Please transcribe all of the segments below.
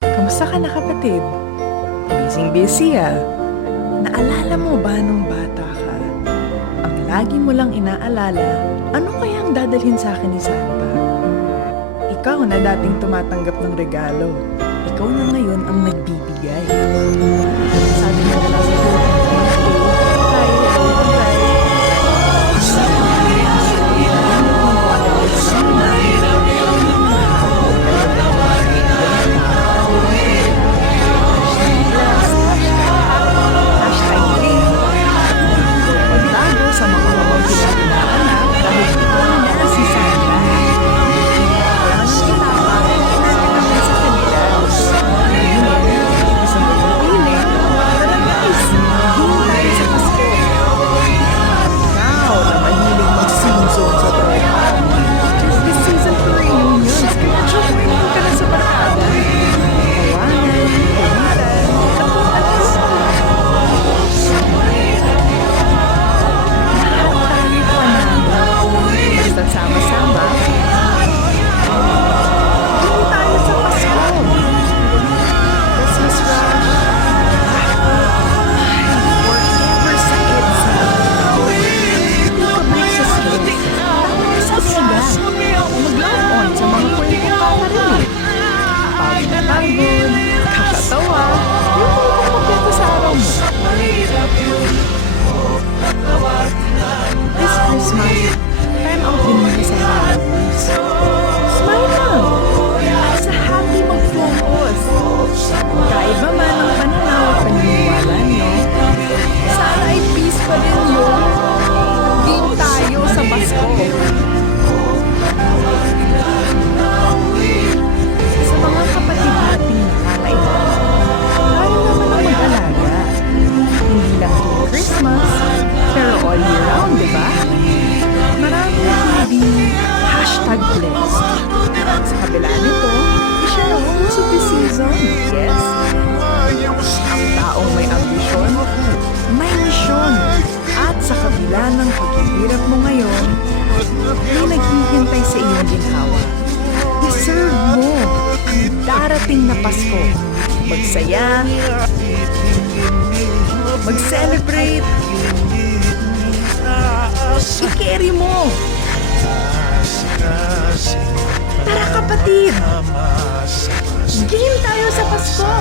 Kamusta ka na, kapatid? Busy-busy ah. Naalala mo ba nung bata ka? Ang lagi mo lang inaalala, ano kayang dadalhin sa akin ni Santa? Ikaw na dating tumatanggap ng regalo. Ikaw na ngayon ang nagbibigay. Sabi mo na lang sa sa mga mamangkin na inaanak dahil ikaw na si Santa. Kaya nang kinakain namin sa kanila. Ngayon, gusto mo pili. Tara guys, hingin tayo sa Pasko. Ikaw na mahilig mag-season sa tropa. This season for reunions, kaya join ka na sa barkada. Tawanan, kumitan, kaputan ka sa basta sama-sama, hindi tayo sa Pasko. Christmas rush, forever sa EDSA. Hindi ka ba sa stress? Tapos sa siga, mag-log on sa mga kwento kakarin. Pagod na pagod, kakatawa, yung pagpapakita sa araw mo. This Christmas, time out din muna sa holidays. Smile lang! At sa happy mag-focus. Kaiba man ang pananaw at paniniwala nyo, sana ay peace pa rin yun. Din tayo sa Pasko. Sa mga kapatid nating nakakaiba, tayo naman ang mag-alaga. Hindi lang tuwing Christmas, pero all year round, diba? Marami hindi #blessed. Sa kabila nito, i-share ang rules of the season. Yes? Ang taong may ambisyon, may misyon. At sa kabila ng paghihirap mo ngayon, may naghihintay sa iyong ginhawa. Deserve mo ang darating na Pasko. Magsaya, mag-celebrate, i-carry mo. Tara kapatid, game tayo sa Pasko.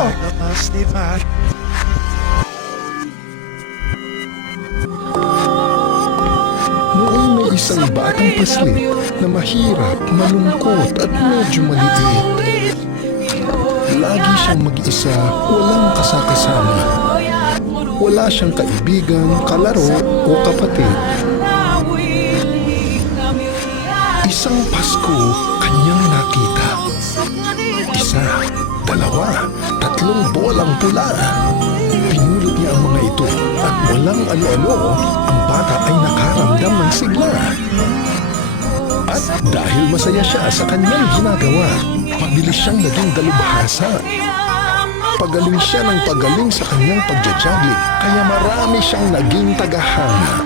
Noong may isang batang paslit na mahirap, malungkot at medyo maliit. Lagi siyang mag-isa, walang kasakasama. Wala siyang kaibigan, kalaro o kapatid. Isang Pasko, kanyang nakita. Isa, dalawa, tatlong bolang pula. Pinulot niya ang mga ito at walang ano-ano, ang bata ay nakaramdam ng sigla. At dahil masaya siya sa kanyang ginagawa, mabilis siyang naging dalubhasa. Pagaling siya ng pagaling sa kanyang pagja-juggling, kaya marami siyang naging tagahanga.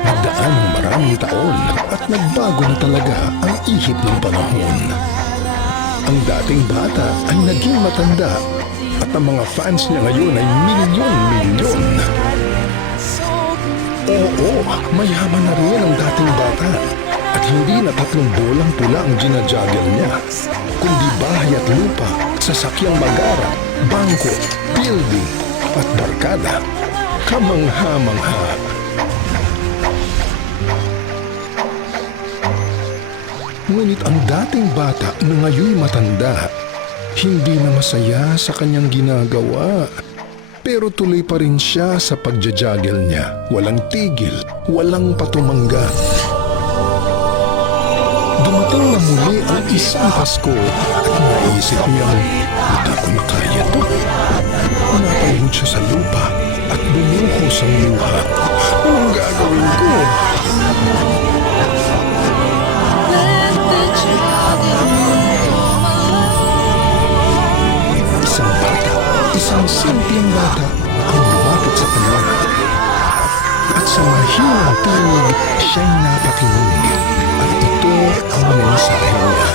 Nagdaan ng maraming taon at nagbago na talaga ang ihip ng panahon. Ang dating bata ay naging matanda at ang mga fans niya ngayon ay milyon-milyon. Oo, mayaman na rin ang dating bata at hindi na 3 bolang pula ang ginajagel niya, kundi bahay at lupa, sasakyang mag-ara, bangko, building at barkada. Kamangha-mangha. Ngunit ang dating bata na ngayon matanda, hindi na masaya sa kanyang ginagawa. Pero tuloy pa rin siya sa pagja-juggle niya. Walang tigil, walang patumangga. Dumating na muli ang isang Pasko at naisip niyang, "Baka ko na kaya to." Napalihod siya sa lupa at bumuhos ang luha. Anong gagawin ko? Isang simpleng bata ang lumapit sa kanya. At sa mahinang tinig, siya'y napakinig. At ito ang mensahe niya.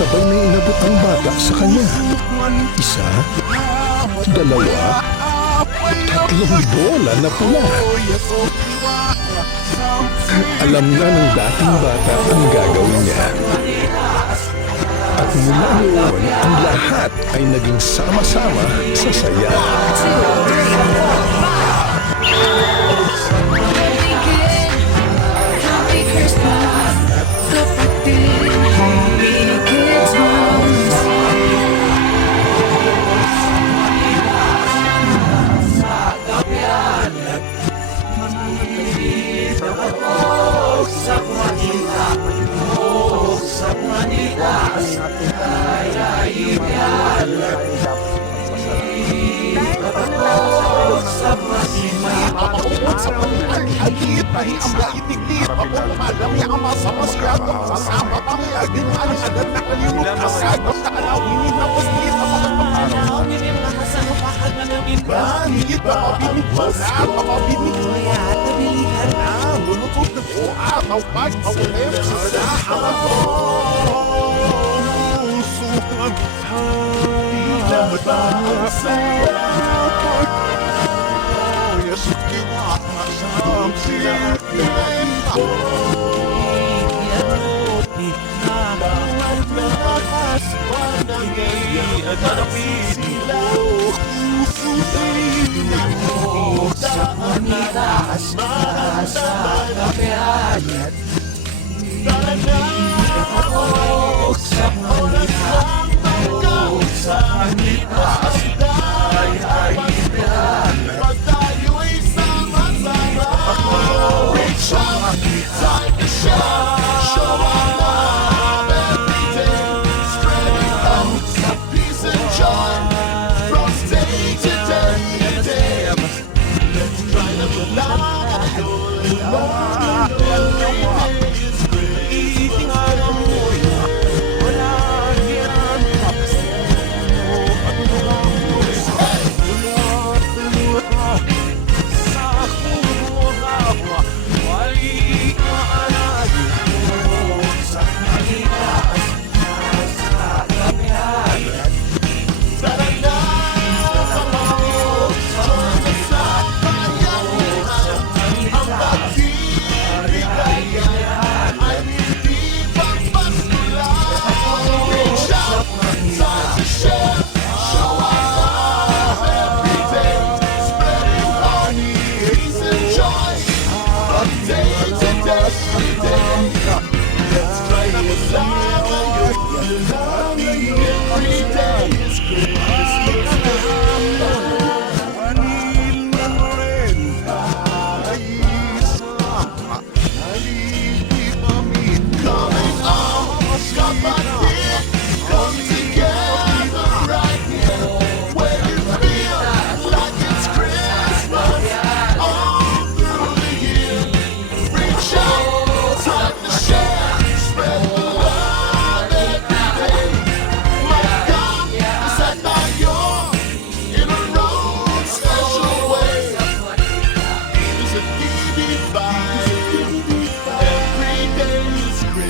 sabay na inabot ang bata sa kanya. Isa, dalawa, tatlong bola na pula. Alam na ng dating bata ang gagawin niya. At mula noon, ang lahat ay naging sama-sama sa saya. Happy Christmas, kapatid. Happy Christmas.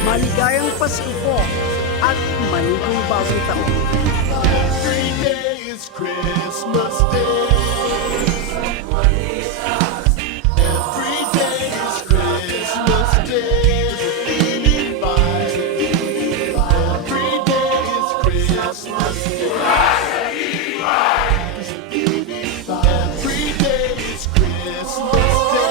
Maligayang Pasko po at manigong bagong taon. Every day is Christmas Day. Every day is Christmas Day. Every day is Christmas Day. Every day is Christmas Day.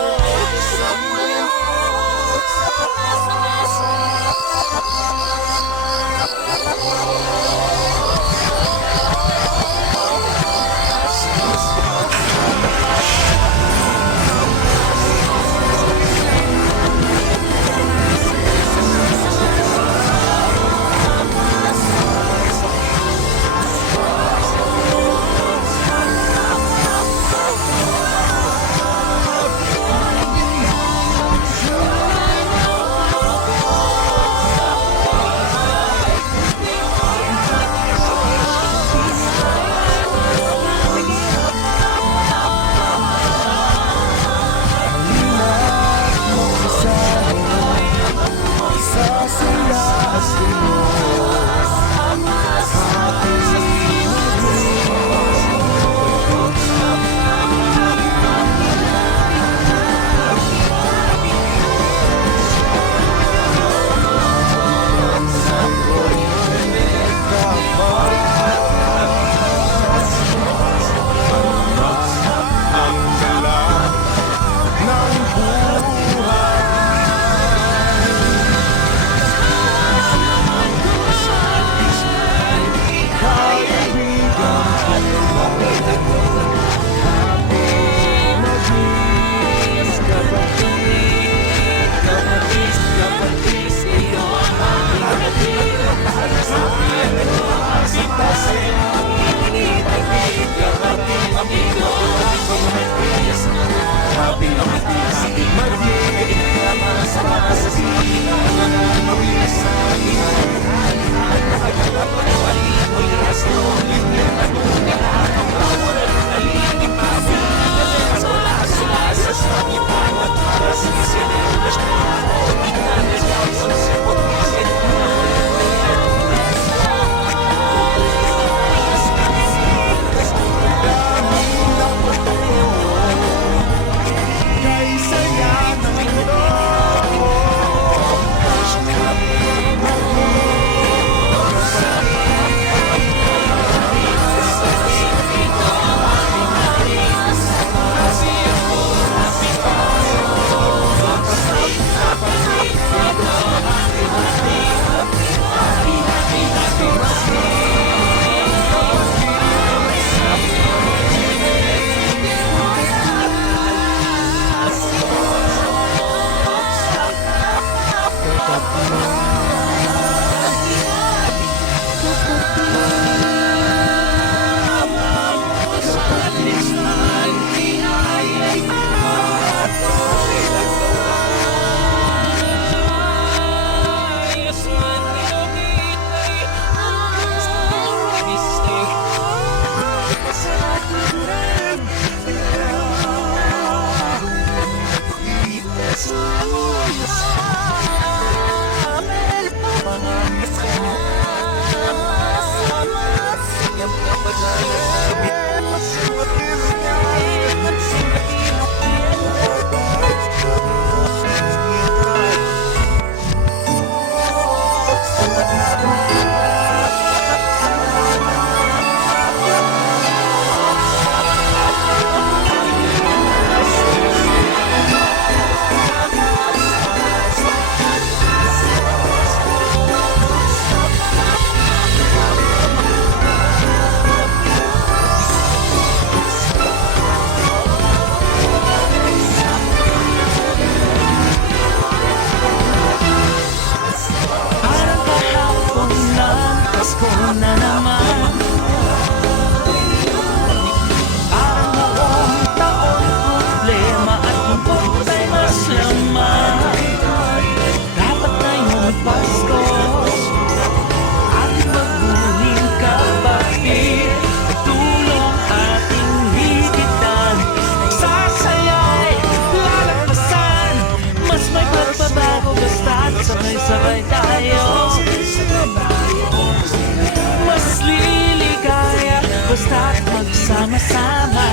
magsama-sama.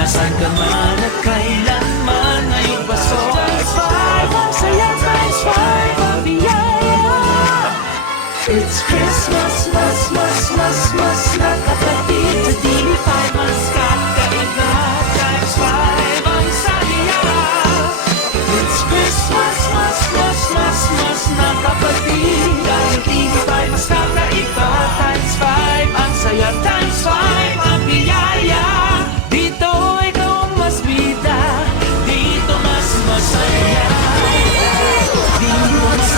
Nasaan ka man at kailanman ay paso. Times 5 ang saya, times 5 ang biyaya. It's Christmas, mas na kapatid. Sa DB5 mas kakaiba. Times 5 ang saya. It's Christmas, mas na kapatid. Dahil DB5 mas kakaiba. Times 5 ang saya, times 5 ang biyaya. Dito ikaw ang mas bida. Dito mas masaya. Dito mas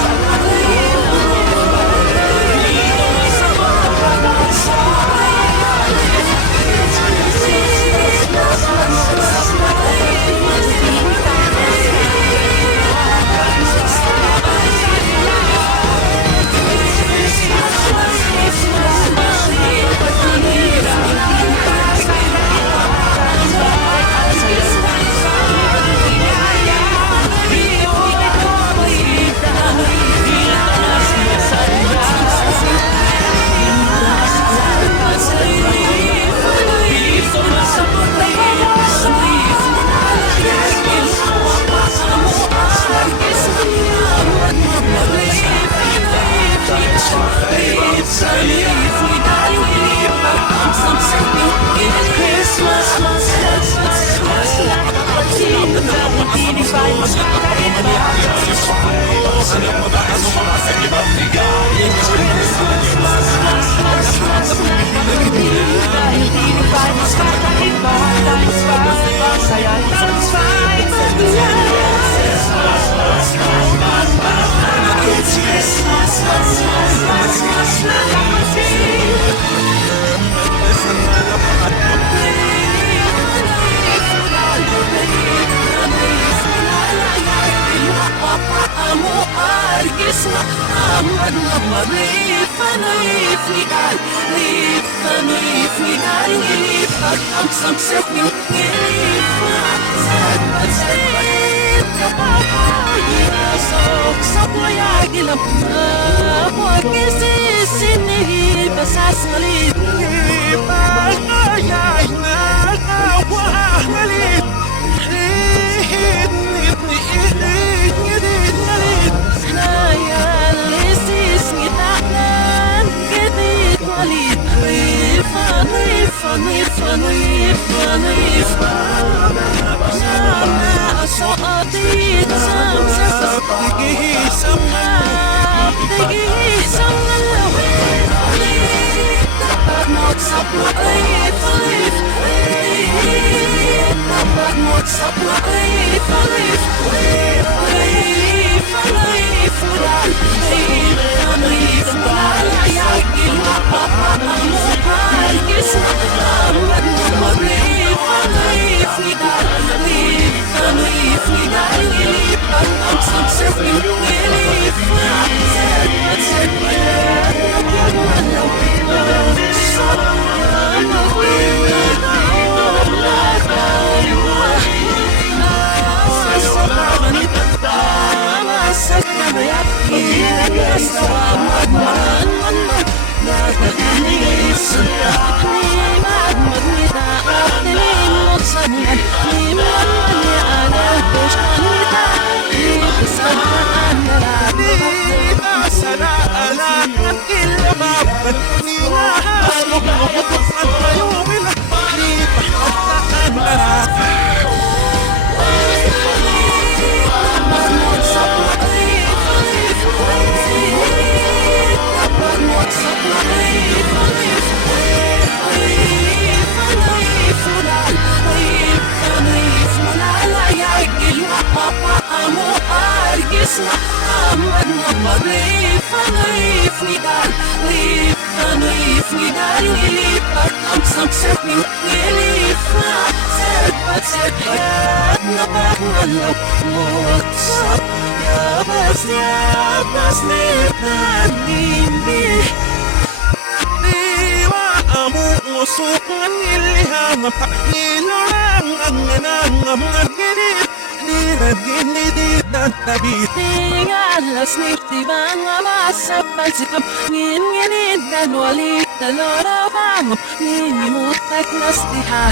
Alas ni tibang amasa pansikap ngin dan wali dan orang Nini mutak nas diha